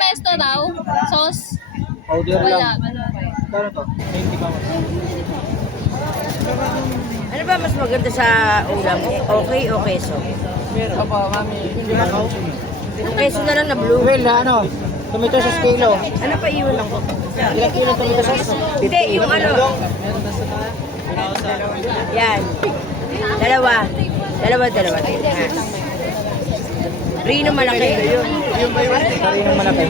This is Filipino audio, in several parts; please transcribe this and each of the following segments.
pesto daw. Sauce. Powder Wala. lang. Kano to? 20 bawas. Ano ba mas maganda sa ulam? Okay o keso? Meron. Opo, mami. Hindi ba ako? Yung keso na lang na blue. Well, na ano? Tomato sauce kilo. Ano pa iwan lang ko? Ilang kilo tomato sauce? Hindi, yung ano. Yan. Dalawa. Dalawa. Rino malaki. Kari ng malaki.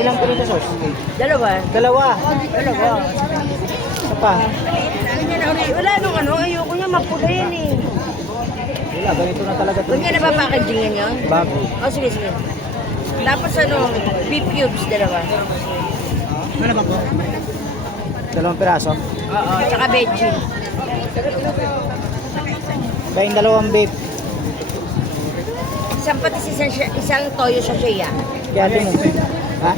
Ilang tomato sauce? Dalawa. Dalawa. Isa pa. Wala nung ano, ayoko niya mapula yan eh. Wala, ganito na talaga ito. Huwag niya napapackaging yan. Bago. Oh, sige. Tapos ano, beef cubes, dalawa. Ano ba po? 2 piraso. Oo, tsaka veggie. Kaya yung 2 beef. Isang patis, isang toyo sa siya. Kaya din mo. Ha?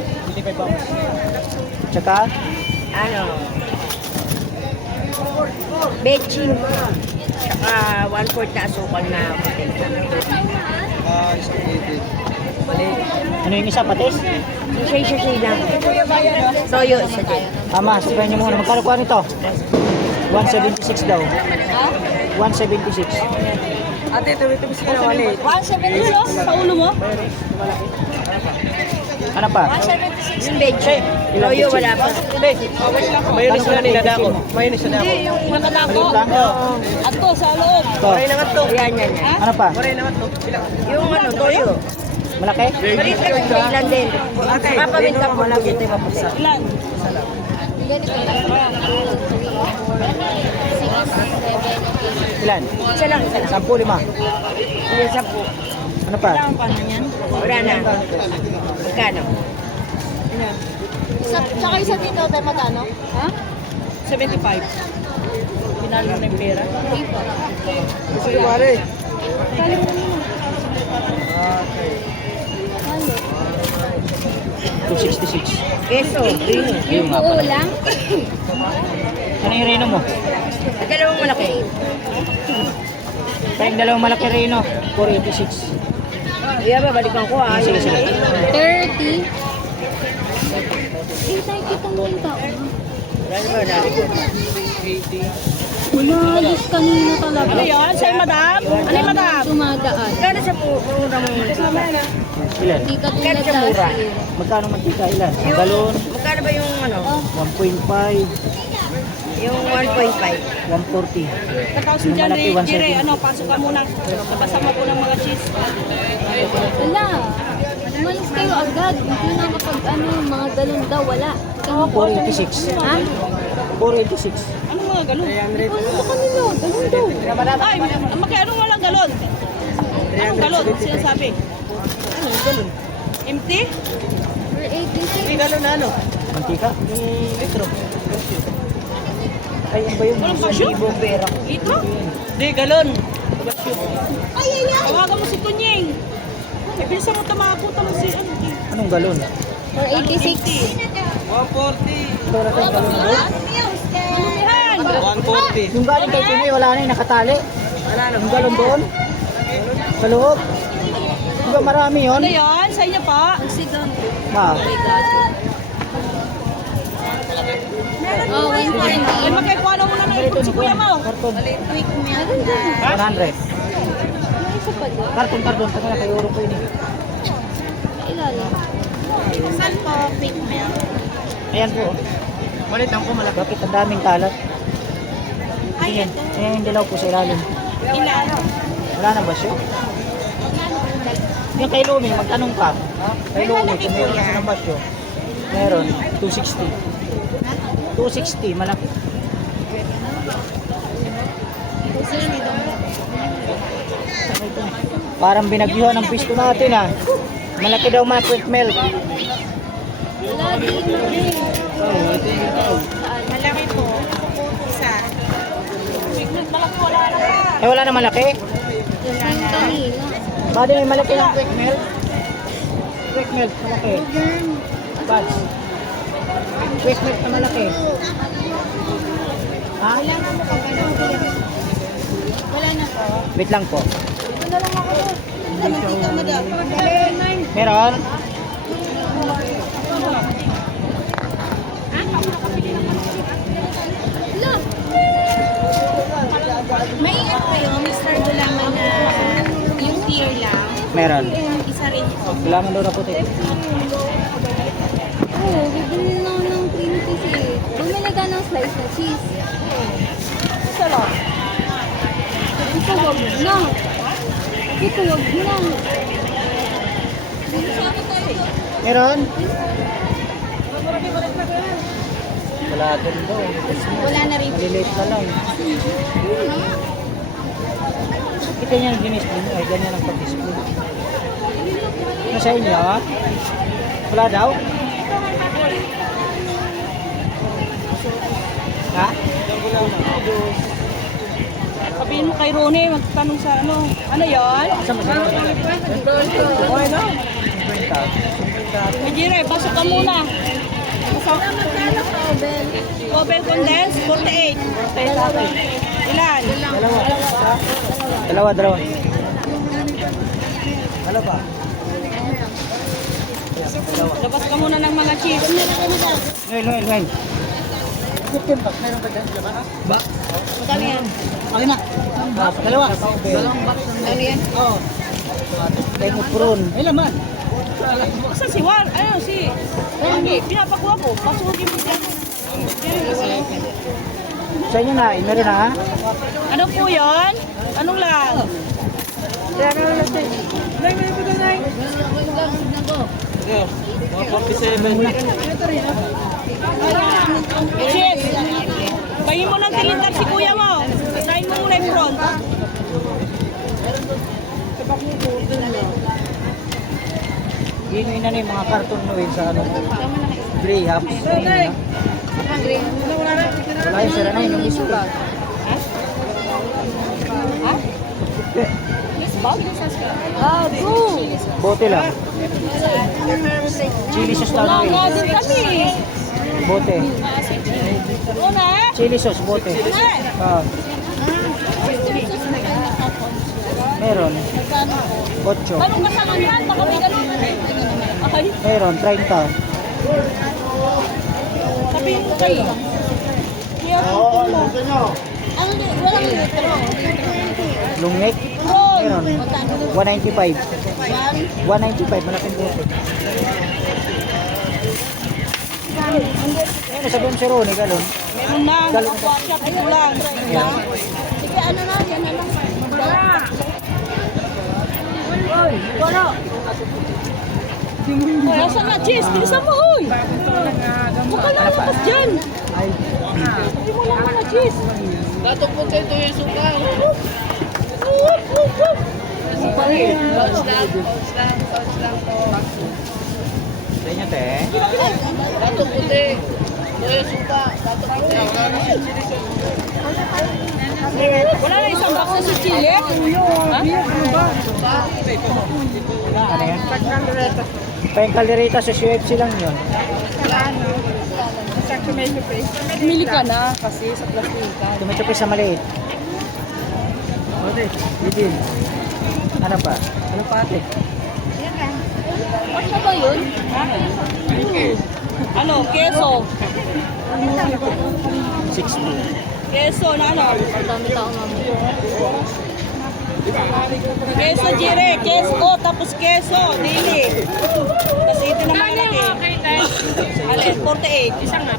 Tsaka? Ano? Veggie. Tsaka 1/4 na asukal na puti. Ano yung isa, patis? Siya lang. Toyo, isa din. Tama, sabihin niyo muna. Magkano kuha nito? 176 daw. 176. Ate, tumitubis ka na wali. 176 sa ulo mo? Ano pa? 176. Yung veggie. Toyo, wala pa. Mayroon sila niladako. Hindi, yung nakadako. Ato sa loob. Ito. Yan. Ano pa? Yung ano, toyo. Malaki? Malit ka rin, ilan din. Kapaminta po lang ito yung maputi. Ilan? Ilan? Isa lang. 10, 5. Yung 10. Ano pa? Wala na. Magkano? Tsaka isa dito tayo magkano? Ha? 75. Pinalo na yung pera. Gusto yung pare. $266. Keso, green. Yung buo lang? Ano yung reno mo? Dalawang malaki. Kaya yung 2 malaki reno. 486. Iya ba, balikan ko ah. Sige. 30. Eh, tayo kitang yung tao. Wala ba, nari ko. Wala, Diyos kanina talaga. Ano yun? Sa'yo, madam? Ano yung madam? Tumadaan. Magkano sa mura mo? Ilan? Hindi ka Magkano tulad sa mura? last year. Magkano mantika? Ilan? Galon? Magkano ba yung ano? 1.5. Yung 1.5. 140. Tapos Yung dyan, malaki, Jire, 170. ano, pasok ka muna. Nabasa mo po ng mga cheese. Wala. Umalis kayo agad. Hindi na kapag mga galon daw, wala. 486. Ha? 486. Ano mga galon? Ano sa kanila? Galon daw. Ay, anong walang galon? Anong galon? Sinasabi? Ano yung galon? Empty? For 86. May galon na ano? Mantika? Litro. Ay, ano ba yun? Walang basyo? Litro? Di, galon. Basyo. Tawagan mo si Kunying. Bisa mo tamakutan mo si ano. Anong galon? For 86. 140. Ito na tayong galon na doon. Yan! 140. Yung galing kay Pinoy, wala na yung nakatali. Yung galon doon. Sa loob. Di ba marami yun? Ano yun? Sa inyo pa? Ma, Oh, 120. Ay, magkaikuha mo na ng ipon si kuya mo. karton. Quick meal na. 100. May isa pa doon. Karton. Taka na kay Euro ko yun eh. Ilalim. Saan po quick meal? Ayan po. Balitan ko malaki. Bakit ang daming kalat? Ayan. Ayan yung dilaw po sa ilalim. Ilan? Wala na ba siya? Yung kay Lumi, magtanong ka. Kay Lumi, kung meron kasi ng basyo. Meron, 260. 260, malaki. Parang binagyuhan ang pisto natin ah. Malaki daw mga quick melt. Wala din. Malaki po. Isa. Malaki wala na. Eh wala na malaki? Yung kanina. Bali may malaki ng quick melt. Quick melt, malaki. Buds. Quick melt na malaki. Ha? Wala na po. Wait lang po. Ito na lang ako. Meron? Yung Mr. Gulaman na yung clear lang. Meron. Isa rin po. Kailangan daw na puti. Oo, bibili na ako ng cream cheese eh. Bumili ka ng slice na cheese. Isa lang. Sabi ko, wag na. Sabi ko, wag na. Meron? Wala doon daw. Wala na rin. Maliliit na lang. Kita niya yung ginis din. Ay, ganyan ang pag-display. Ano sa inyo? Wala daw? Ha? Sabihin mo kay Ronnie, magtanong sa ano. Ano yon? Saan mo sa Okay na. 50. Hey, Jire, pasok ka muna. Cobel condensed, 48. Ilan? Dalawa. Dalawa. Ano ba? Labas ka muna ng mga cheese. Ngayon. 15 bucks. Meron ba dyan? Ba? Magkano yan? Okay na. Dalawa. Dalawang box. Ano yan? Oo. Lemon prawn. May laman. Saan si Juan? Ano si? Hindi, pinapakuha ko. Pasukin mo dyan. Sa inyo na. Meron na ha? Ano po yun? Anong lang? Cheers! Pahingin mo ng tilindar si kuya mo. Kain mo muna yung front. Ginuin na yung mga karton no sa ano. Gray hops. Wala yung sira na yung ispa. Bote lang. Chili sauce lang. Wala din kami. Bote. Una? Chili sauce, bote. Ah. Meron. 8. Anong kasalan yan? Baka may ganun. Ay, Meron, 30. sabihin mo kayo. Kaya Walang litro. Long neck. Meron. 195. 195, malaking bote. Ano sabi mo si Ronnie, galon? meron na. Nakuha siya. Ito lang. Yan. Sige, ano na, yan na lang. Ay, asan na? Cheese, bilisan mo, uy. Huwag ka lalakas dyan. Ay, Sabi mo lang mga cheese. sa inyo, te. Wala na isang box na si Chile. Ha? Ano yan? Payang kaldereta sa UFC lang yun. Mili ka na kasi sa plastika. Tomato paste sa maliit. Okay, bigin. Ano pa? Ano pa ate? Ano ba yun? Ano? Keso. 60. Keso na ano? Ang dami tao mamaya. Keso Jire. Keso. Tapos keso. Dili. Kasi ito naman natin. Alin? 48. Isang nga.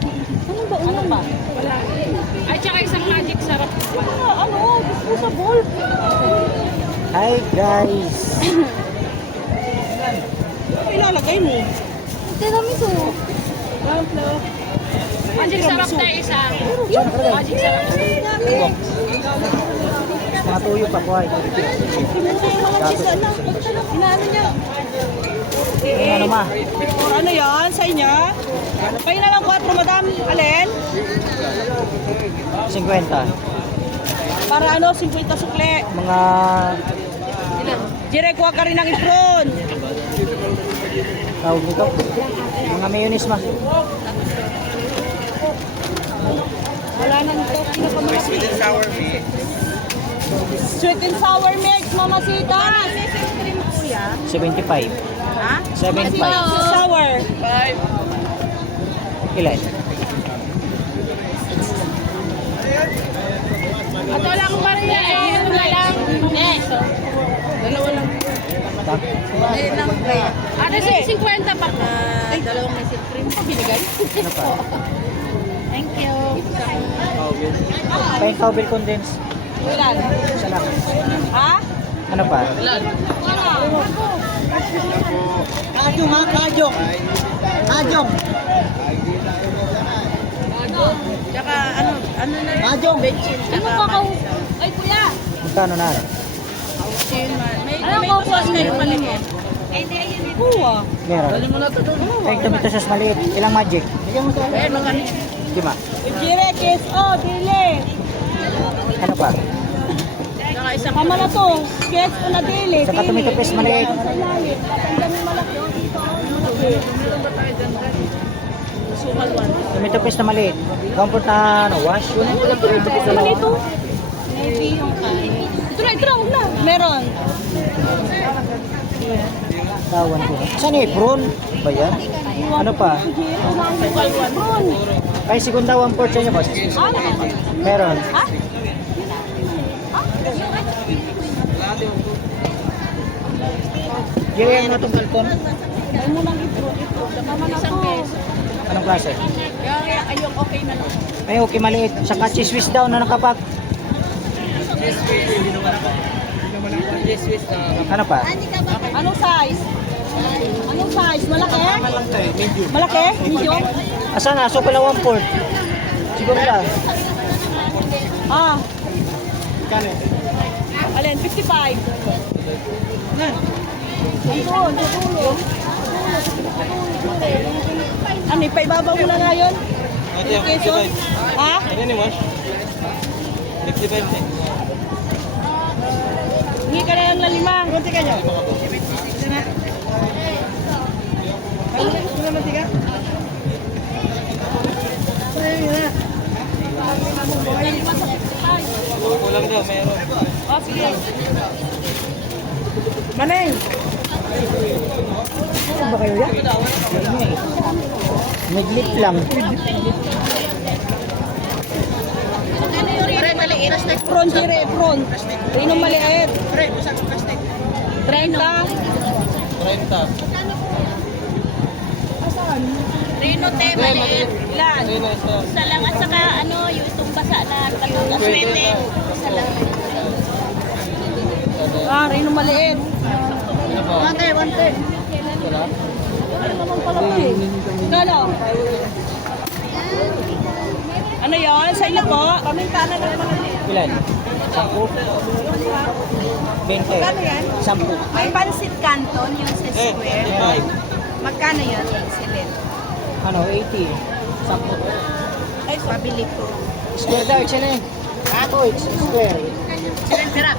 Ano ba Ano pa? Ay, tsaka isang magic sarap. Ano? Disposable. Hi guys! Ano ilalagay mo? Tiramisu. Magic sarap na isa. Saan nakalagay? Magic sarap. Mga tuyo pa po ay. Inaano niya? Ano ma? Or ano yan sa inyo? Kayo na lang 4, madam. Alin? 50. Para ano, 50 sukle. Mga Jire, kuha ka rin ng ipron. tawag nito. Mga mayonnaise ma. Wala nang pinakamalaki. Sweet and sour mix. Sweet and sour mix, Mama Sita. 75. Ha? 75. Sour. Ilan? At wala akong barya eh. Dalawa lang. Yes. Dalawa lang. Ano si 50 pa? Dalawang may silk cream. Binigay? Ano pa? Thank you. Paint powder condense. Ilan? Isa lang. Ha? Ano pa? Kajong ha, kajong. Kajong. Tsaka ano na rin. Kajong. Benchil. Ano kakao? Ay, kuya. Magkano na? May Alam ko po, kayo maliit. Kuha. Meron. Dali mo na ito doon. Paint tomato sauce maliit. Ilang magic? Eh, magkano? 5. Jire, kiss, dili. Ano pa? Tsaka isang Tama na to. Kiss o na dili. Saka tomato paste maliit. Sa ilalim. Tatandang yung malaki. sumal one. Tomato paste na maliit. Comfort na wash. Sama nito. Maybe yung kain. Ito na, huwag na. Meron. Tawan ko. Saan eh? Prawn? Ba yan? Ano pa? Jire, unahin mo. Ron. Ay, segunda 1/4 sa inyo, boss. Meron. Ha? Giri mo na itong balkon. Ay mo nang ito. Tama na to. Anong klase? Ayong okay na lang. Ay, okay, maliit. Saka cheese whiz daw na nakapak. Ano pa? Anong size? Anong size? Malaki? Malaki? Medium? Asan na? So pala 1/4. Siguro lang. Ah. Alin? 55. Doon, sa dulo. Ano, ipaibabaw mo na nga yun? Keso? Ha? Hingi ka na yan na 5. Kunti ka nyo. Oh, sige. Maneng! Ano ba kayo yan? Nag-lip lang. Prawn, Jire, prawn. Rino maliit. 30. Rino te, maliit. Ilan? Isa lang at saka ano, yung itong basa na kaswete. Isa lang. Ah, Rino maliit. One day. Ano naman pala ito eh? Galo? Ano yun? Sa inyo po? Paminta na lang pala. Ilan? 10? 20? Ano yan? 10? May pansit canton yung sa square. Magkano yun? Excellent. Ano? 80? 10? Ay, pabili ko. Square daw, excellent. Ako, it's square. Excellent, sira.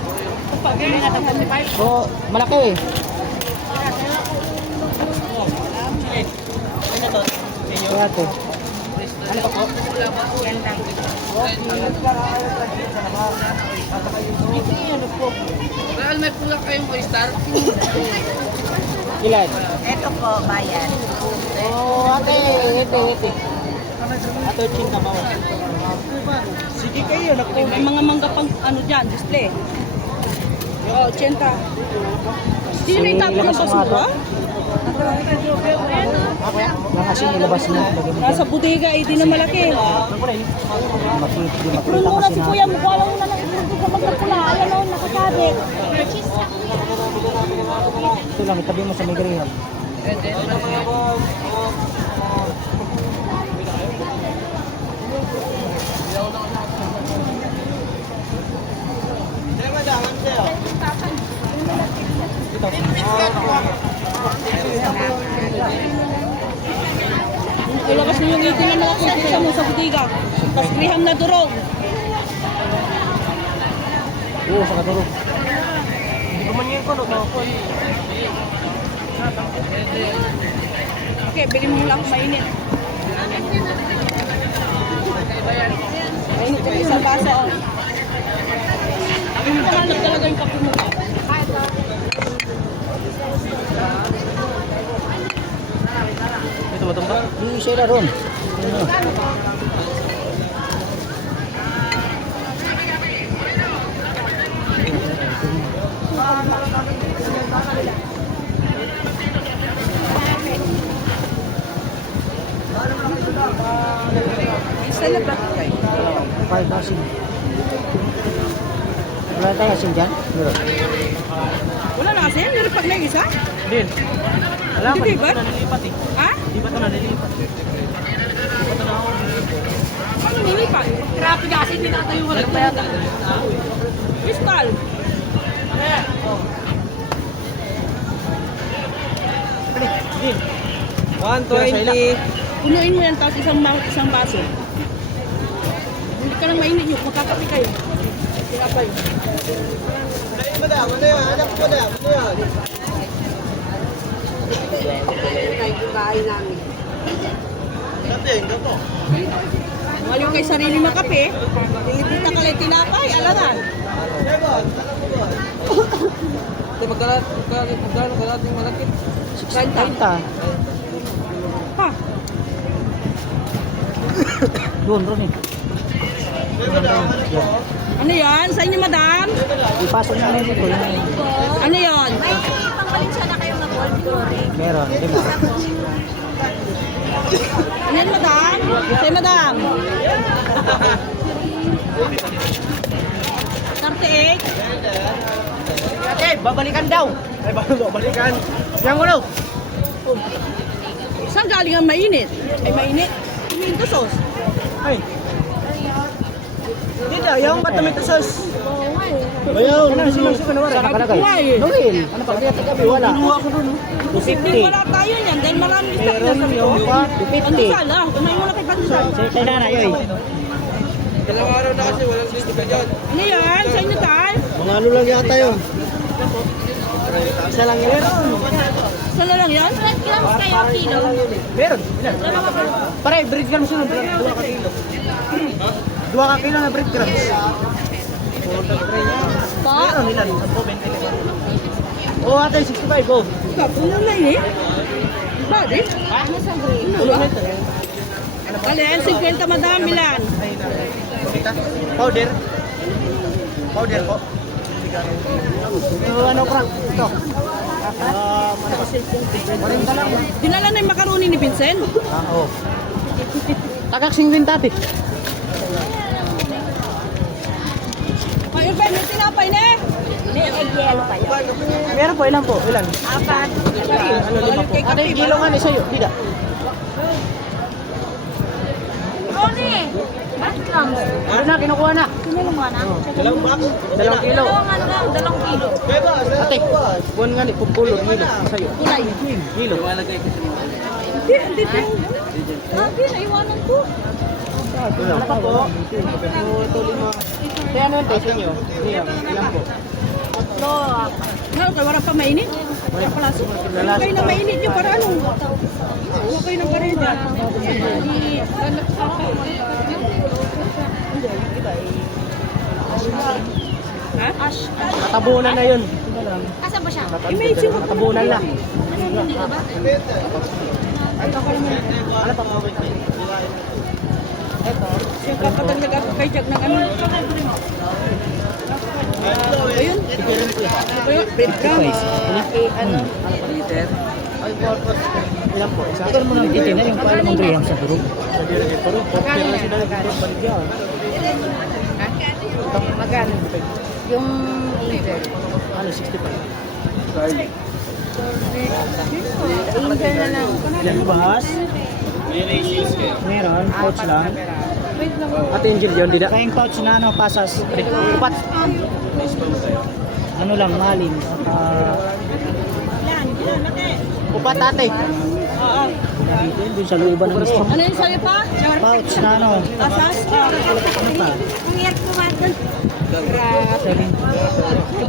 Pabili na ito 45. Oh, malaki. Kaya ito. Ano pa po? May pula kayong oyster? Ilan? Ito po, bayan. Oh, ate. Ito. Ato, ching na bawa. Sige kayo, May mga mangga pang ano dyan, display. Oh, 80. Sino yung tapos ng basura? Lang kasi nilabas niya. Nasa bodega eh, di na malaki. Makita Pero muna kasi si na. kuya, mukha lang na sa magkapula. Ayan o, nakasabit. Ito lang, itabi mo sa may graham. Ilabas mo yung itin na nakikita mo sa bodega. Tapos griham na durog. Oo, sa kaduro. Okay, bili mo lang mainit. Mainit yung isang baso. Oh. Yung kahanap talaga yung kape mo. Yung isa na ron. Ano? Ilan na plastic kayo? 5,000. Wala tayo asin dyan? Meron. Wala na kasi, meron pag may isa. Din. Alam Hindi ba? nalilipat eh. Ha? Di ba ito nalilipat? Ano nilipat? Grabe kasi, hindi na tayo wala. Crystal. Din. 120. Punuin mo yan, tapos isang baso. Hindi ka lang mainit yun, makakapi kayo. Tinapay. Madam, ano yan? Anak ko na. Ano yan? Kahit yung bahay namin. Dating, ito. Ngayon kay sarili makape, tinipita ka lang tinapay, alangan. Magkano kalating malakit? 60. Ha? Doon, Ron eh. Ano yan? Sa inyo, madam? Ipasok na rin ito. Ano yan? May pangbalin siya na kayo na gold glory. Meron, di ba? Ano yan, madam? Say, madam. 38. Ate, babalikan daw. Ay, babalikan. Yan mo daw. Saan galing ang mainit? Ay, mainit. Minto sauce. Ay. Hindi daw, yung batamito sauce. Bayaw, Saan nakalagay? Why? Noel. Ano pa? Kaya tagabi, wala. Hindi wala tayo niyan dahil maraming stock na sa Yung ito. pa, Ang 250. sala. Kumain mo na kay Pandesal. Kaya na na, yoy. Dalawang araw na kasi walang dito ka dyan. Ano yan? Sa inyo tayo? Mga ano lang yata yun. Isa lang yun. Sala lang yan? 100 grams kayo kilo. Meron. Ilan? Pare, breadcrumbs yun. 2 ka kilo. 2 ka kilo na breadcrumbs. Pa? Meron ilan? 10, 20. Oo, ate, 65. Go. Kapo na lang eh. Bakit? Alin, 50 madam, Milan. Powder. Powder po. Ano, Frank? Ito. Ano kasi? Maring ka lang. Dinala na yung macaroni ni Vincent. Oo. Tagak 50 ate. Ayun ba, may tinapay na eh. Meron po, ilan po? Ilan? Apat. Ano, 5 po. Ate, kilo nga ni sa'yo. Hindi da. Ronnie! 100 grams. Ano na, kinukuha na. Sumilong ka na? 2 kilo. Dalawang kilo. Ate, buwan nga ni, pupulot kilo sa'yo. Kulay. Kilo. Hindi. Grabe, naiwanan ko. Ano pa po? Ito 5. Kaya ano yung peso nyo? Ilan po? Ano, wala pa mainit? Wala pala. Wala kayo na mainit nyo para ano? Wala kayo ng kareda. Ha? Natabunan na yun. Asan ba siya? Natabunan na. Hindi ka ba? Ano pa po? Kapataglag ako kay Jack ng ano. Ayun. Ayun. Breadcrumbs. Ano? Ilan po? Isa? Ito mo nang titina yung paano mong graham sa durog. Magkano? Yung angel. Ano, 65? Angel na lang. Ilan bas? Meron, pouch lang. At angel yun, di da? Kayang pouch na ano, pasas. Upat. Ano lang, maling. Upat ate. Oo. Doon sa looban ng gusto. Ano yung sa'yo pa? Pouch na ano. Asas? Ano pa? Ang hirap kumain. 7.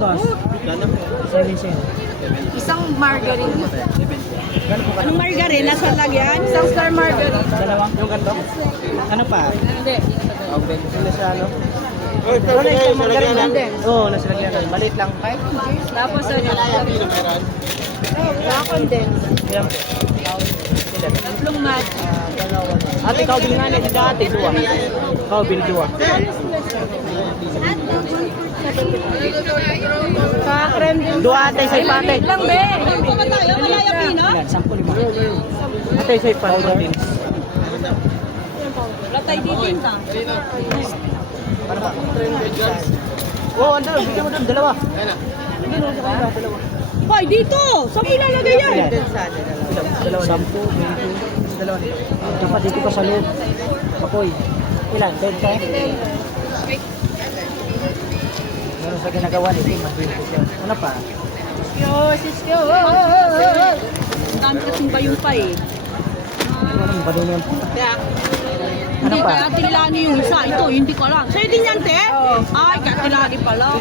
Bas? 7. Isang margarine. Anong margarine? Nasa lagyan? Isang star margarine. Dalawang? Yung ganito? Ano pa? Hindi. Ano sa ano? Oy, pero Wala sa lagyan lang. Oo, nasa lagyan. Maliit lang. Tapos ano? Condense. Ilan po? Tatlong mat. Ate, ikaw bil nga na. Dati, 2. Ikaw bil 2. Kakrem din. 2 ate, sa ipate. Lang be. Ano ba tayo? Malaya Pino? Ilan? 10, 5. Ate, sa ipate. Wala tayo titinda. Para ba? Oh, andun. Bigyan mo doon. Dalawa. Bigyan mo sa kanila. Dalawa. Hoy, dito! Saan mo ilalagay yan? Dalawa. 10, 20. Dalawa. Dapat dito pa sa loob. Papoy. Ilan? 10 kayo? Meron sa ginagawa ni Tim. Ano pa? Siskyo. Ang dami kasing bayong pa eh. Ano ba din yan? Ano Hindi, pa? kaya tilani yung isa. Ito, hindi ko alam. Sa'yo din yan, te? Ay, kaya tilani pala.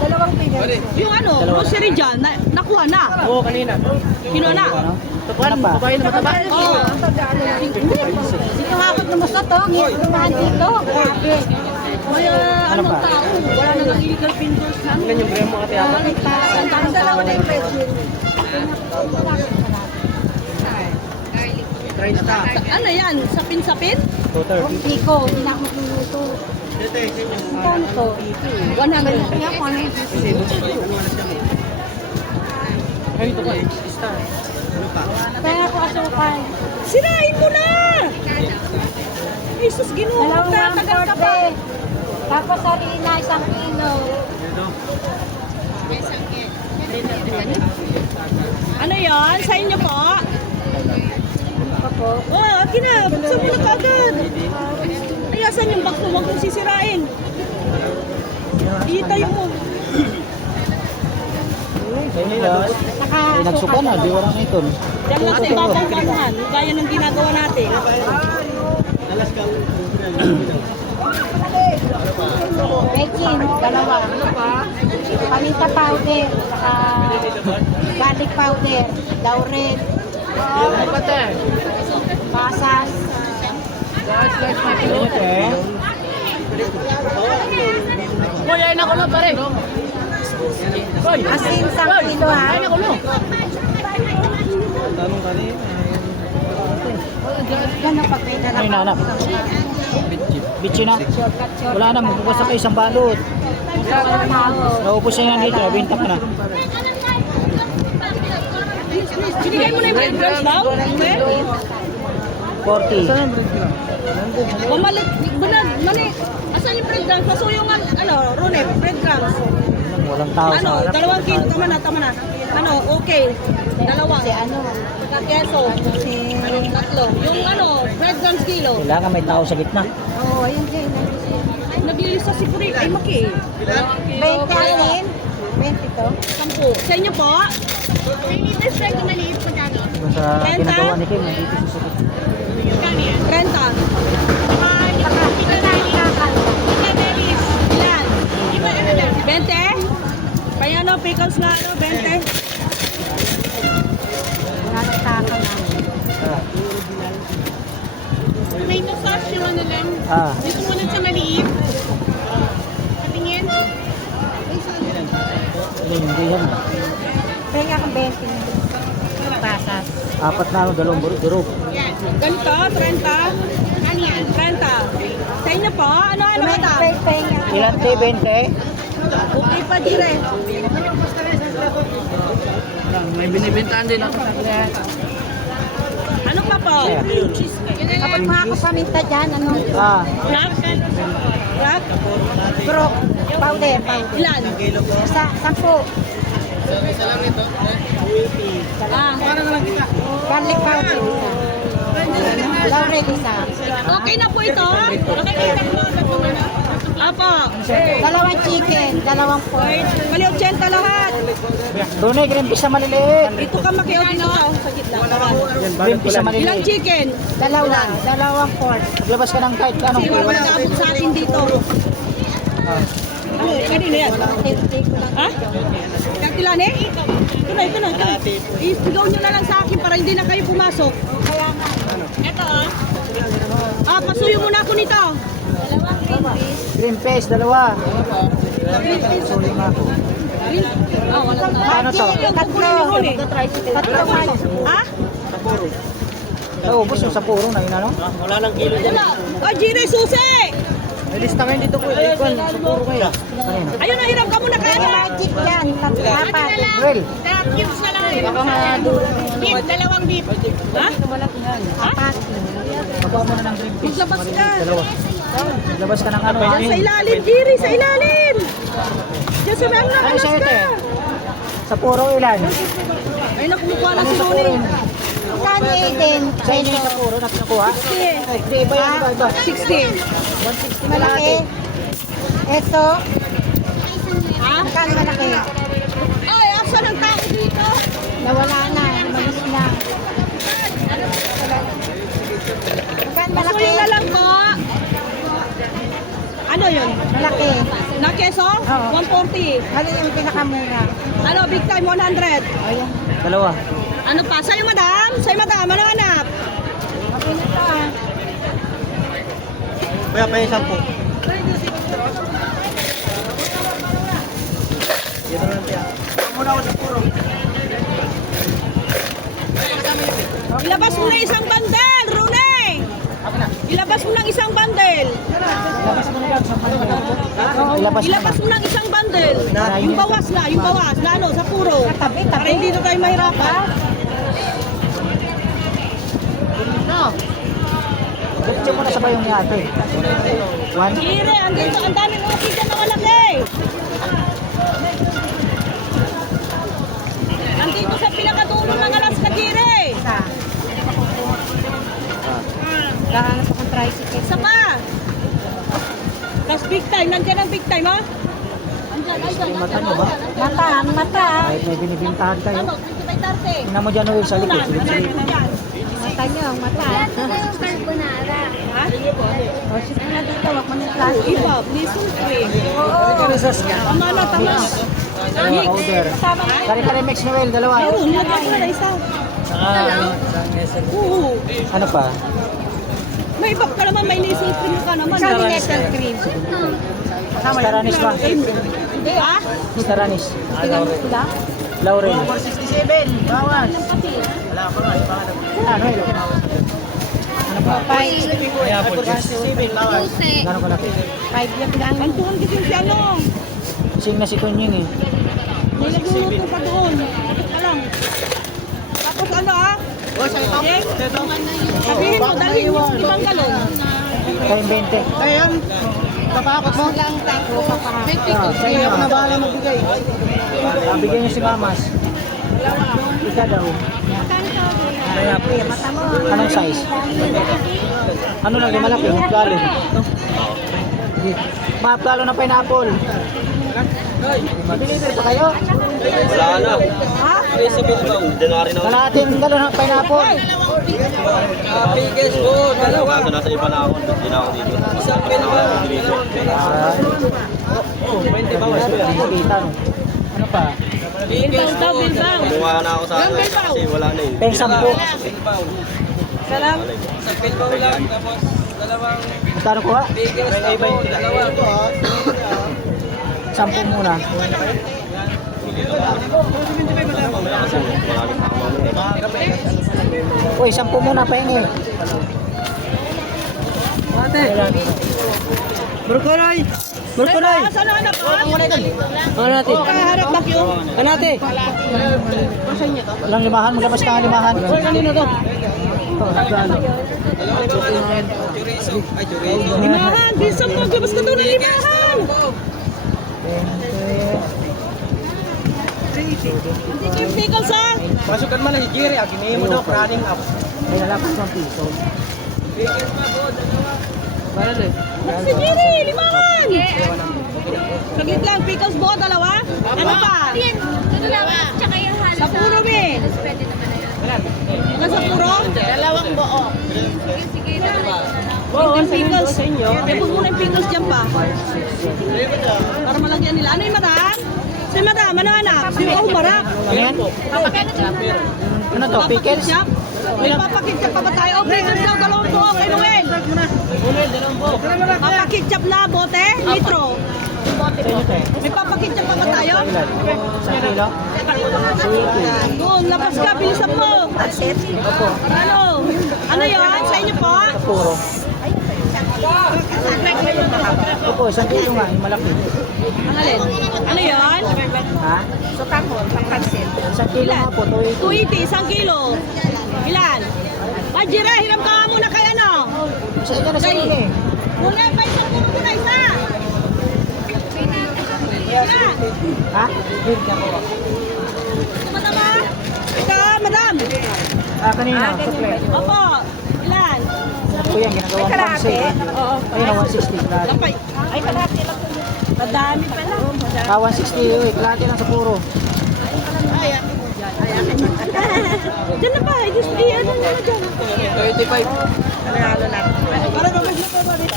Dalawang pigas. Yung ano, grocery dyan, nakuha na. Oo, kanina. Kinuha na. Ano pa? Babae na mataba. Oo. Sino hakot na mo sa to? Ngipin dito. Grabe. Kaya Ano anong pa? tao? Wala na ng illegal vendors na. Ganyan yung bremo ate ako. Ang dami dalawa na yung presyo. Try na ta. Ano yan? Sapin-sapin? 230. Hindi ko. Hindi na ako magluluto. Kano to? 100. Kaya ako ano yung Ay, ito ko eh. Star. Ano pa? Kaya ako asukal. Sirain mo na! Jesus, Ginoo, Dalawang tatagal ka pa. 140. Tapos harina, 1 kilo. Ano yan? Sa inyo po? Opo. Oh, akin na. Buksan mo na kaagad. Ay, asan yung box mo? Huwag mong sisirain. Itayo mo. Sa inyo lang. Ay, nagsuka na. Di wala na ito. Diyan lang sa ibabang kanuhan. Gaya ng ginagawa natin. Alas ka. Bechin, dalawa. Paminta powder, saka garlic powder, laurel, pasas. Kuya, ay nakulo pa rin. Asin, 1 kilo ha. Tanong ka rin. Gano'n pag may Ay, nanak. Bitsi na. Wala na. Magbukas na kayo isang balot. Naupos na yan dito. Nabinta ka na. Binigay mo na yung bread crumbs daw? 40. Mamalit. Mali. Asan yung bread crumbs? Pasuyo nga, ano, Rone, bread crumbs. Walang tao sa Ano, harap. 2 kilo. Tama na. Ano, okay. 2. si ano. Keso. Tatlo. Yung ano, bread crumbs kilo. Kailangan may tao sa gitna. Oo, ayun dyan. Naglilista si Puri. Ay, Maki. 20 asin, 20 to. 10. Sa inyo po? Yung sa ginagawa ni Kim. Nandito sa sakit. 30. Ilan? 20? Kaya ano, pickles na ano, 20? Wala nang taka na. Tomato sauce yung ano lang. Dito muna sa maliit. Patingin. Hindi yan. Kaya akong 20 pasas. Apat na ano, dalawang durog. Yan. Ganito, 30? Ano yan? 30. Sa inyo po, ano May ba? penga. Ilan te? 20? Okay pa dire. May binibintaan din ako sa kanya. Ano pa po? Kapag mga kapaminta dyan, ano? Rock? Rock? Grok, powder. Ilan? Sa 10. Ah, Garlic powder. Laurel isa. okay na po ito. Apo. Dalawang chicken, dalawang pork. Mali 80 lahat. Doon eh, grimpis na maliliit. Dito ka makiyaw dito sa gitna. Grimpis na Ilang maliliit. chicken? Dalawang pork. Maglabas ka ng kahit anong Kasi wala nag-abot sa atin dito. Ano, kanina yan? Ha? Kakilane? Ito na. Isigaw nyo na lang sa akin para hindi na kayo pumasok. Ito pasuyo muna ako nito. grimpis, dalawa. Wala na. Ano to? Tatlo man. Ha? Naubos yung sa puro na yun ano? Wala lang kilo dyan. Wala. Ay, Gire, susi! May lista ngayon dito po. Ikon, sa puro kayo. Ayun, nahiram ka muna kaya. Magic yan, apat. Well, Cubes na lang. Baka nga Beef, dalawang beef. Ha? Apat. kuha mo na ng green fish. Maglabas ka. Dalawa. Labas ka ng ano, ha? Diyan sa ilalim, Jiri, sa ilalim. Diyan sa mga Ano nakas sa'yo, ka. te? Sa puro ilan? Ay, nakukuha na Ano si sa puro Ronnie. yun? Magkano Eden? Sa inyo yung sa puro na kinukuha? Hindi, iba yan, iba. 60. 160 Malaki. Ito. Ha? Magkano malaki? Ay, asan ang tao dito? Nawala na. Malis na. Magkano malaki? Pasuyin na lang po. Ano yun? Malaki. Na keso? Oo. 140. Alin yung pinakamura? Ano, big time 100. Ayan. Dalawa. Ano pa? Sa'yo, madam? Sa'yo, madam? Ano hanap? Okay na to ah. Kuya, pa yung 10. Ilabas mo na isang bandel, Rune! Ilabas mo ng isang bandel. Ilabas mo na yan. Ilabas mo Ilabas mo ng isang bandel. Yung bawas na, yung bawas. Na ano, sa puro. Para hindi na tayo mahirapan. Diretso mo na sa bayong ni ate. 1. Kire, andito, ang daming ukit dyan na malaki. Nandito sa pinakadulo ng alas ka, Kire. Gahanap akong tricycle. Isa pa. Tapos big time, nandiyan ang big time, ha? Andyan, andyan, Mata andyan. mo ba? Mata, ang mata. Kahit may binibintahan kayo. Ano, 25-30. Tingnan mo dyan, Noel, sa likod. Ulan, andyan. Mata niyo, ang mata. Ha? O, sige na dito. Wag mo ng plastic. Iba, please, free. Kare-kare Tama na, tama. powder. Kare-kare mix, Noel, dalawa. Meron, lagyan ko na isa. Oo. Ano pa? May iba ka naman, may nising cream ka naman. Saan yung nestle cream? Staranis ba? Hindi, ha? Staranis. Tingnan mo sila. Laurel. 467. Bawas. Ah, Noel. Ano pa? 467. Bawas. Gano'ng kalaki? 5 yung lang. Ang tuhon kasi si ano. Sing na si Kunying eh. May nagluluto pa doon. Bakit ka lang? Tapos ano, ha? Jeng, sabihin mo, dalhin mo sa ibang galon. Kayong 20. Kaya yan. Papakot mo. Ah, sa Kaya inyo. ako na bahala magbigay. Bigyan niyo si Mamas. Ika daw. Anong size? Ano lang, yung malaki? Galo. Mahapgalo ng pineapple. Bibili pa kayo? Wala na. Ay, sa Bilbao. January na. Kalahating galo ng pineapple. Biggest po. Dalawa. Nasa iba na ako. Hindi na ako dito. Isang Bilbao. Oh, 20 bawas. Kita, no? Ano pa? Bilbao daw, Bilbao. Kumuha na ako sa akin kasi wala na eh. Peng 10. Salam. Sa Bilbao lang. Tapos dalawang Magkano kuha? biggest po. Dalawa. 10 muna. Uy, 10 muna, pahingi. Ate. Burkunoy. Burkunoy. Saan ang anak ka? Ano natin? Kaharap ba yun? Ano natin? Walang limahan, maglabas ka ng limahan. Uy, kanino to? Limahan, bisa mo, maglabas ka doon ng limahan. Yung pickles, ha? Pasukan man lang si Jerry. Agimay mo daw. Running up. May nalapas ng piso. Si Jiri, limahan! Saglit lang, pickles mo, dalawa? Ano pa? Sa puro, be. Ano sa puro? Dalawang buo. Yung pickles. Ipon mo na yung pickles dyan pa. Para malagyan nila. Ano yung madam? Si madam, ano anak? Si Umarap. Ano yan? Ano to? Pickles? May papakitchap pa ba tayo? Oh, pickles daw, dalawang buo kay Noel. Papakitchap na, bote, litro. May papakitchap pa ba tayo? Sa kilo? Doon, labas ka, bilisan mo. Ano? Ano yun? Sa inyo po? Puro. Opo, 1 kilo nga, yung malaki. Ano alin? Ano yun? Ha? Suka mo, pangpansin. 1 kilo nga po, 280. 280, 1 kilo. Ilan? Jira, hiram ka muna kay ano? Sa kanya na sa Kay- uli. Wala pa isang puro ko na isa. Isa. Ha? Bid ka po. Tama-tama. Ito, madam. Kanina, sukle. Opo. Ilan? Ito yan, ginagawa ng pansi. Oo. Ayun na, 160. Klate. Lapay. Ay, kalahati lang. Madami pala. 160, uy. Klate lang sa puro. Diyan na ba? Just be, ano na dyan. 35. Nanalo na. Para ba mas na ba dito?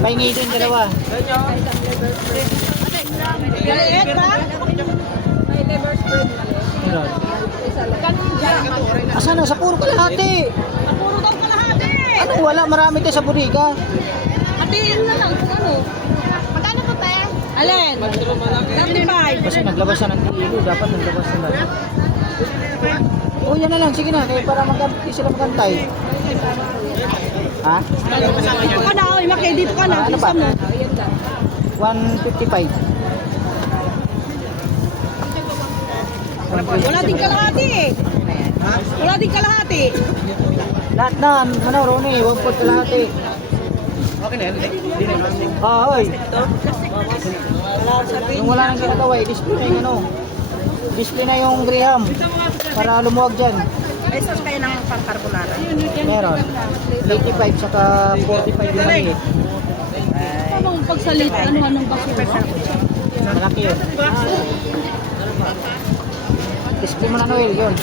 Pahingi din, dalawa. Galit ha? Meron. Asan na? Sa puro kalahati. Ang puro daw kalahati. Ano, wala. Marami tayo sa bodega. Hatiin na lang kung ano. Magkano pa ba? Alin? 35. Kasi naglabas na ng tilo. Dapat naglabas na lang. Oh, yan na lang. Sige na. Kaya para hindi sila magantay. Ha? Dito ka na, oy, Maki, dito ka na. Ano pa? Bilisan mo. 155. Wala din kalahati eh. Wala din kalahati. Lahat na. Ano, Ronnie? 1 kalahati. Okay na yan. Oy. Yung wala nang ginagawa, i-display na yung ano. Display na yung Graham. Para lumuwag dyan. May sauce kayo ng pang-carbonara. Meron. 85 saka 45 yung maliit. Tamang pagsalitan mo ng basura. Malaki yun. Display mo na Noel yun.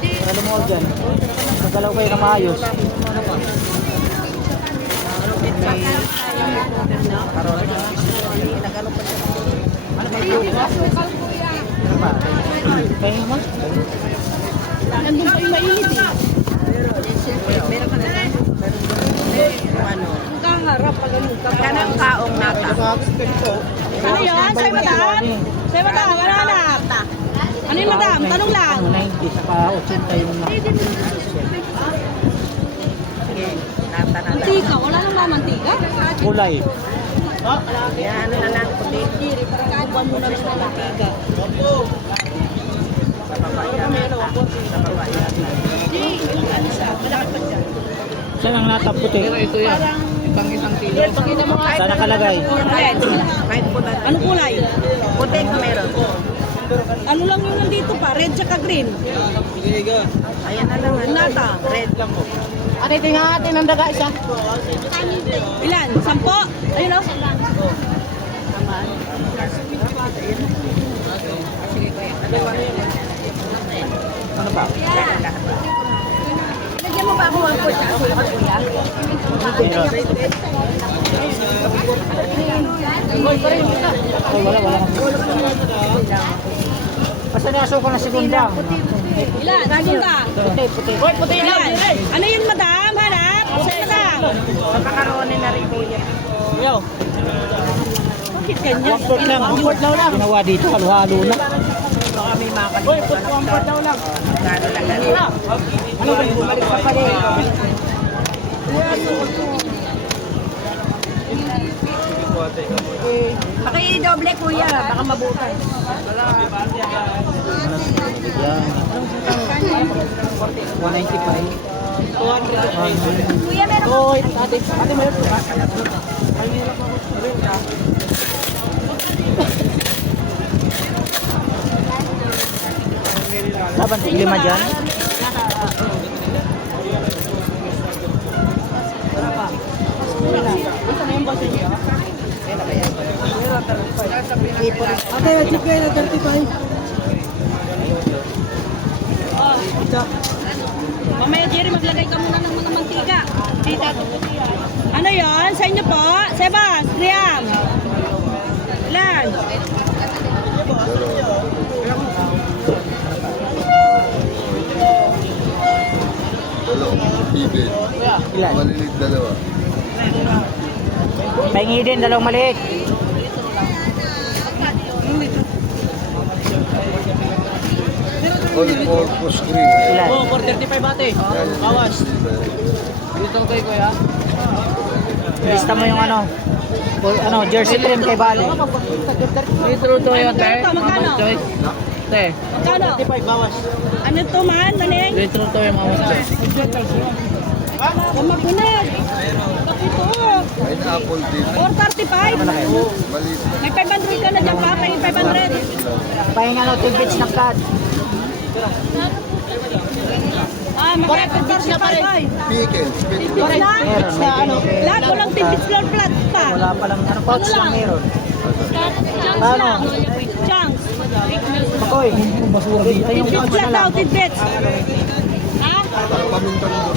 Para lumuwag dyan. Magalaw kayo na maayos. Ano ba? Kaya mo? Nandun pa yung mainit eh. Ang kaharap pag ano. Kanang kaong nata. Ano yun? Sa'yo madam? Sa'yo madam, ano hanap? Ano yung madam? Tanong lang. 90 saka 80 yung Sige, nata na lang. Mantika, wala nang mamantika. kulay. Yan, ano na lang, puti. Kuban mo na lang ng mantika. Sa baba yan. Sa baba yan. Saan ang natap puti? Ito yan. Saan nakalagay? Ayan, kahit puti. Ano kulay? Puti kung meron. Ano lang yung nandito pa? Red tsaka green. Ayan na lang. Ang nata. Red lang po. Ate, tingnan natin ang daga isa. Ilan? 10? Ayun o. Ano ba? Lagyan mo ba ako ang put? Ay, wala. Basta nasukal na segunda. Ilan? Segunda? Puti. Ilan? Ano yun madam? Hanap? Sa'yo madam? Pagkakaroon na rin po yan. Yo. Bakit ganyan? Comfort lang. Ginawa dito, halo-halo na. Baka may makalimutan. Comfort daw lang. Gano'n lang ganun. Ano ba? Bumalik pa pala. Paki-doble kuya, baka mabutan. Yan. 195. Kuya, meron Oh, ate meron po. Laban, 5 dyan. Ate, check kayo na 35. Mamaya Jerry, maglagay ka muna ng mga mantika. Ano yon? Sa inyo po? Sebas, Riam. Ilan? Ilan? Malilit dalawa. Pahingi din, 2 maliit. All purpose green. Ilan? 435 ate. Bawas. Dito kayo kuya. Lista mo yung ano. Ano, jersey trim kay Bali. Litro Toyota. Magkano? Choice. Te. Magkano? 35 bawas. Ano to man, naneng? Litro Toyota Mama's Choice. Magunag. Ito. Pineapple din. 435. Maliit. May 500 ka na dyan pa, pahing 500. Pahinga no, tidbits na cut. Ah, magkaya 435 ay. Pickles. Wala. Meron, may pinili. Lahat walang tidbits floor flat pa. Wala pa lang, ano, pouch Ano lang lang? meron. Chunks Ano? lang. Chunks. Makoy, basura dito. Ay, yung Tidbits pouch flat na lang. daw, tidbits. Ha? Pamintang duro.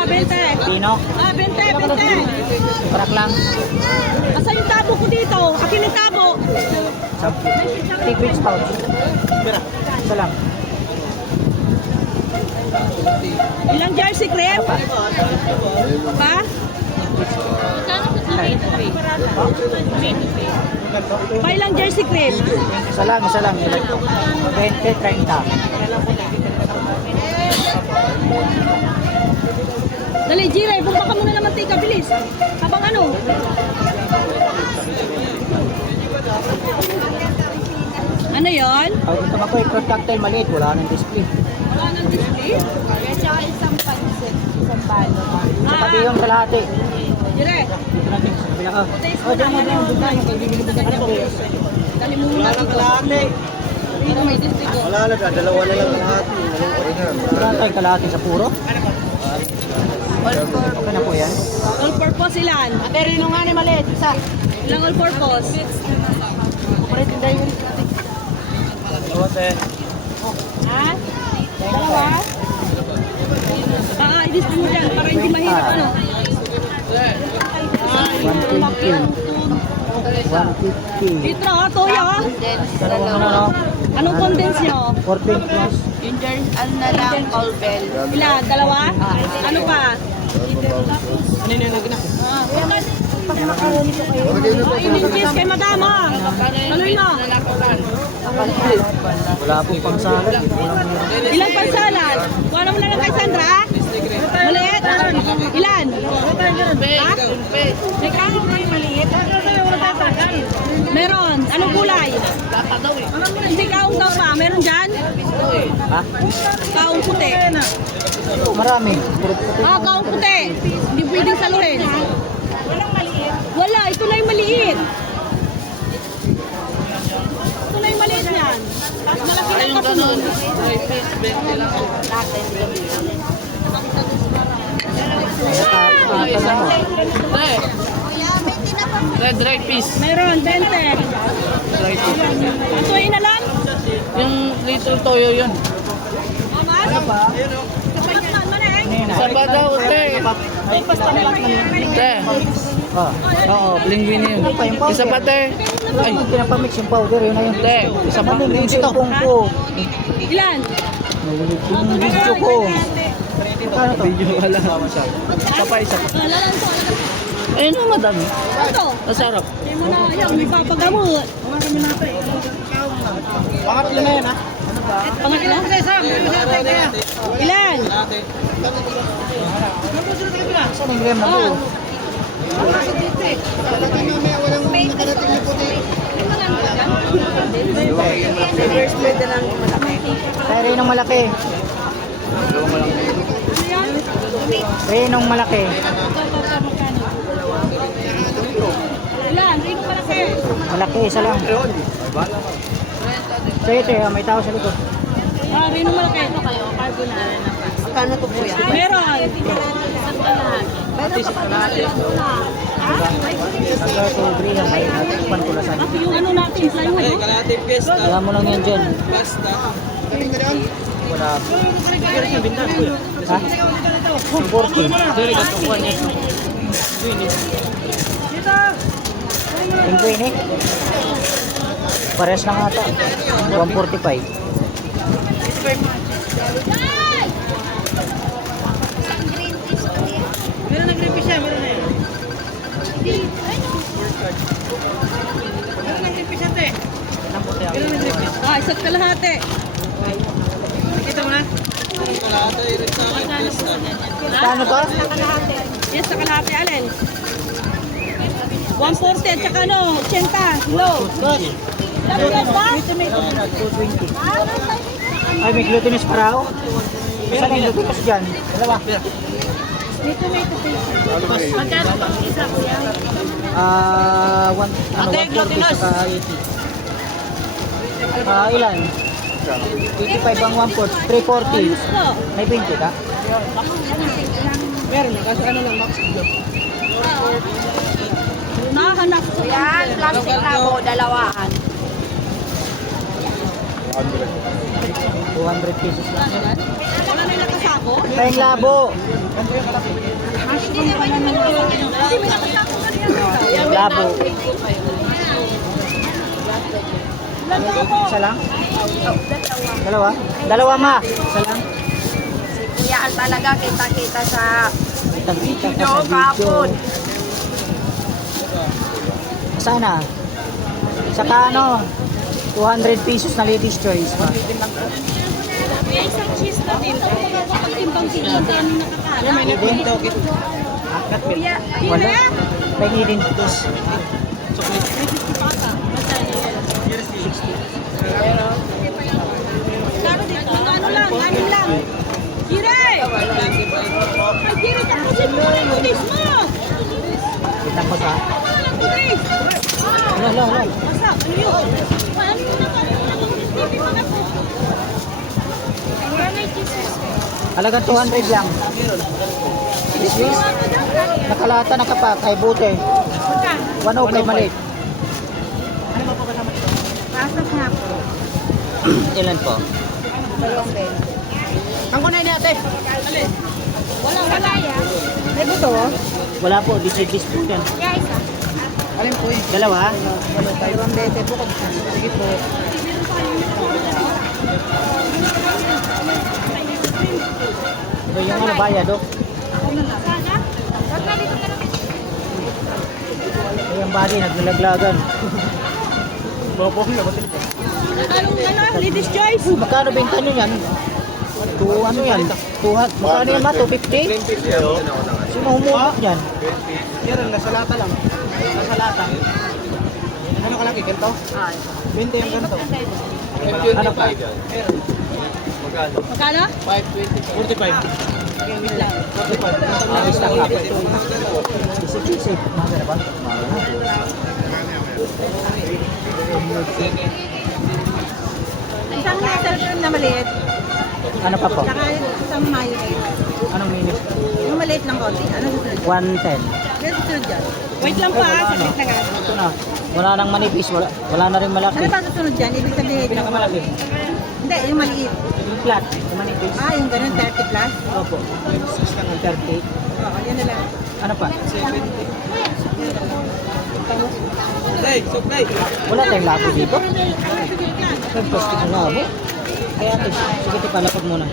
Bente. Pino, Bente. parak lang. Asa yung tabo ko dito? Akin yung tabo. Tidbits pouch. Isa lang. Ilang jersey cream? Pa? Pa ilang jersey cream? Isa lang. 20, 30. Dali, Jiray, bumpa ka muna naman tika, bilis. Habang ano? Ano yon? Pag ito Makoy, fruit cocktail maliit, wala nang display. Wala nang display. At saka isang pansit, isang balo. Pati yung kalahati. Jiray, Dito natin sa kabila. Oh, dyan mo. dali mo muna. Dito may display ko. Wala lang, dalawa na lang lahat. Wala tayong kalahati sa puro. Okay na po yan. All purpose ilan? Ate, rino nga ni maliit, isa. Ilang all purpose? Ha? Dalawa? I-display mo dyan para hindi mahirap ano. 150. Litro ha, toyo ha. Dalawang ano, Anong condense nyo? 14 plus. Yung jersey, ano na lang, Colbell. Ilan? Dalawa? Ano pa? Ininches kay madam ha. Tuloy mo. Wala pong pangsalan. Ilang pansalan? Wala mo na lang kay Sandra ha? Maliit? Ilan? Ha? May kahit na yung maliit? Meron. Anong kulay? Hindi kaong daw pa. Meron dyan? Ha? Kaong puti. Marami. Puro puti. Kaong puti. Hindi pwedeng saluhin. Wala. Ito na yung maliit. Ito na yung maliit niyan. Tapos malaki na kasunod. Red piece. Meron. 20. Ito ay na lang. Yung litro Toyo yun. Ano pa? Kapag man, manay. Isa pa daw, te. Te. Ah, Oo, bling-bling yun. Isa pa, te. Ay, pinapamix yung powder, yun na yun. te. Isa pa. Yung cellphone ko. Ilan? Yung video ko. Ano to? Video wala. Isa pa, isa pa. Lalan to. Ayun o, madami. Ito. Masarap. Hindi mo na yan. May papagamot. Pangatlo na yan, ha? Pangatlo? Ilan? Saan yung gram na po? Kaya rin ng malaki. Rinong malaki. Ilan? Rino malaki. Malaki, isa lang. So ito, may tao sa likod. Rino malaki. Magkano to po yan? Meron. Nagka-sobre lang, may natikpan ko na sa Ito yung ano natin. Plywood. Kaya mo lang yan dyan. Wala. Ha? 40. Penguin eh. Pares lang ata. 145. Meron nag-refill siya. Meron na eh. Meron nag-refill siya, te. Meron nag-refill. Isa't kalahati. Nakita mo na? Paano to? Yes, sa kalahati. Alin? 140 at saka ano, 80. Kilo. Sabi ba? Ayan, 220. Ay, may glutinous paraw. Saan yung glutinous dyan? Dalawa. May tomato paste. Magkano pang isa ko yan? 140 saka 80. Ilan? 85 ang 140. 340. Ayos ko. May 20 ka? Meron na, kasi ano lang, max kilo. Nakahanap ko. Yan, plastic labo, dalawaan. 200 pesos lang. Wala na yung nakasako? Tayong labo. Hindi may nakasako ka rin. Labo. Isa lang? Dalawa? Dalawa ma. Isa lang? Kuya, ang talaga kita-kita sa Kita-kita ka video sa video. kahapon. Sana? Saka ano? 200 pesos na ladies choice pa. May isang cheese na din. Pagtimbang sila, ano nakakahanap. May dito. Kuya, Wala. Pengi din tos. Kano dito? Ano lang, ano lang. Kire! Ay, Kire, kasi mo yung pulis mo! Kita ko sa... Pulis! Hala. Masa, ano yun? Ano yun na Halagang 200 lang. Nakalata nakapak ay buti. 105 maliit. pasok nga po. Ilan po? Ang kunay ni ate. Wala yan. May buto? Wala po, digit po yan. Alin po eh. Dalawa? Tayrong bete po. Sige po. Ito yung ano bayad oh. Ito yung body, naglalaglagan. Anong ladies choice? Magkano benta nyo yan? Ano yan? Magkano yan ma? 250? Sino humulot yan? Meron, nasa lata lang. Nasa lata. Ano ka lang kikinto? 20 yung ganito. Ano pa? Magkano? 45. Stock up. Isip-isip. Mga ba? Isang meter na maliit. Ano pa po? Saka isang mayonnaise. Anong minute? Yung maliit ng konti. Ano susunod? 110. Ano susunod dyan? Wait lang pa, saglit na nga. Ito na. Wala nang manipis. Wala na rin malaki. Ano ba susunod dyan? Ibig sabihin, Pinakamalaki. hindi, yung maliit. Yung flat. Yung manipis. Ah, yung ganun, 30 plus? Opo. 30. Oo, yan na lang. Ano pa? Hey, supply. Wala tayong labo dito. Ano susunod yan? Nagpastik ng labo. Kaya ate, sige ito palapag muna. Ano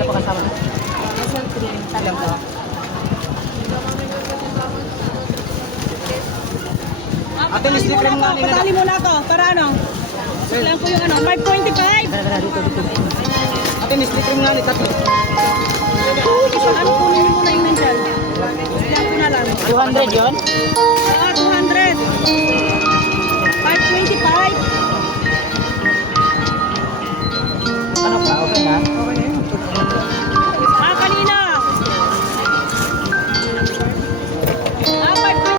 pa kasama? Talaga. Ate, listi cream nga nila. Patali mo na to, para ano? Lang ko yung ano, 525. Tara, dito. Ate, listi cream nga ni tatlo. Ano kunin mo muna yung mental? Yan ko na lang. 200 yun? Ah, 200.